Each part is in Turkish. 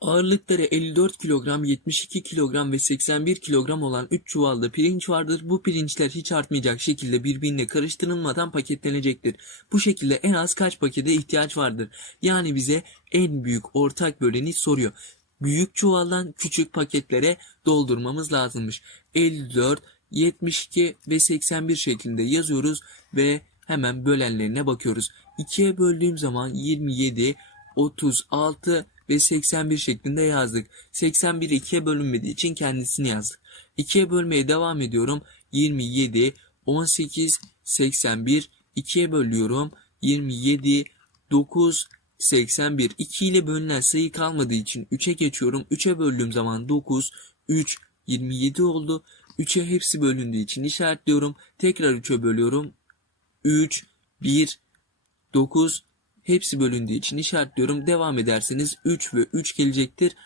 Ağırlıkları 54 kilogram, 72 kilogram ve 81 kilogram olan 3 çuvalda pirinç vardır. Bu pirinçler hiç artmayacak şekilde birbirine karıştırılmadan paketlenecektir. Bu şekilde en az kaç pakete ihtiyaç vardır? Yani bize en büyük ortak böleni soruyor. Büyük çuvaldan küçük paketlere doldurmamız lazımmış. 54, 72 ve 81 şeklinde yazıyoruz ve hemen bölenlerine bakıyoruz. 2'ye böldüğüm zaman 27, 36 ve 81 şeklinde yazdık. 81 2'ye bölünmediği için kendisini yazdık. 2'ye bölmeye devam ediyorum. 27, 18, 81, 2'ye bölüyorum. 27, 9, 81. 2 ile bölünen sayı kalmadığı için 3'e geçiyorum. 3'e böldüğüm zaman 9, 3, 27 oldu. 3'e hepsi bölündüğü için işaretliyorum. Tekrar 3'e bölüyorum. 3, 1, 9 hepsi bölündüğü için işaretliyorum. Devam ederseniz 3 ve 3 gelecektir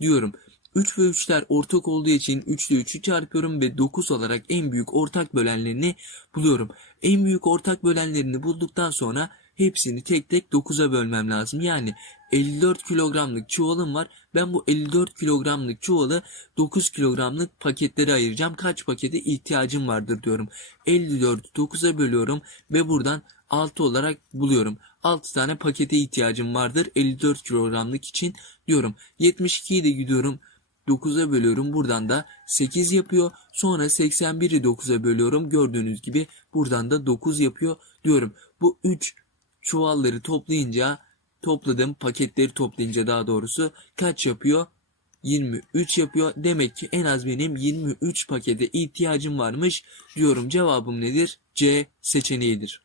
diyorum. 3 ve 3'ler ortak olduğu için 3 ile 3'ü çarpıyorum ve 9 olarak en büyük ortak bölenlerini buluyorum. En büyük ortak bölenlerini bulduktan sonra hepsini tek tek 9'a bölmem lazım. Yani 54 kilogramlık çuvalım var. Ben bu 54 kilogramlık çuvalı 9 kilogramlık paketlere ayıracağım. Kaç pakete ihtiyacım vardır diyorum. 54'ü 9'a bölüyorum ve buradan 6 olarak buluyorum. 6 tane pakete ihtiyacım vardır 54 kilogramlık için diyorum. 72'yi de gidiyorum 9'a bölüyorum. Buradan da 8 yapıyor. Sonra 81'i 9'a bölüyorum. Gördüğünüz gibi buradan da 9 yapıyor diyorum. Bu 3 çuvalları toplayınca topladım paketleri toplayınca daha doğrusu kaç yapıyor? 23 yapıyor. Demek ki en az benim 23 pakete ihtiyacım varmış diyorum. Cevabım nedir? C seçeneğidir.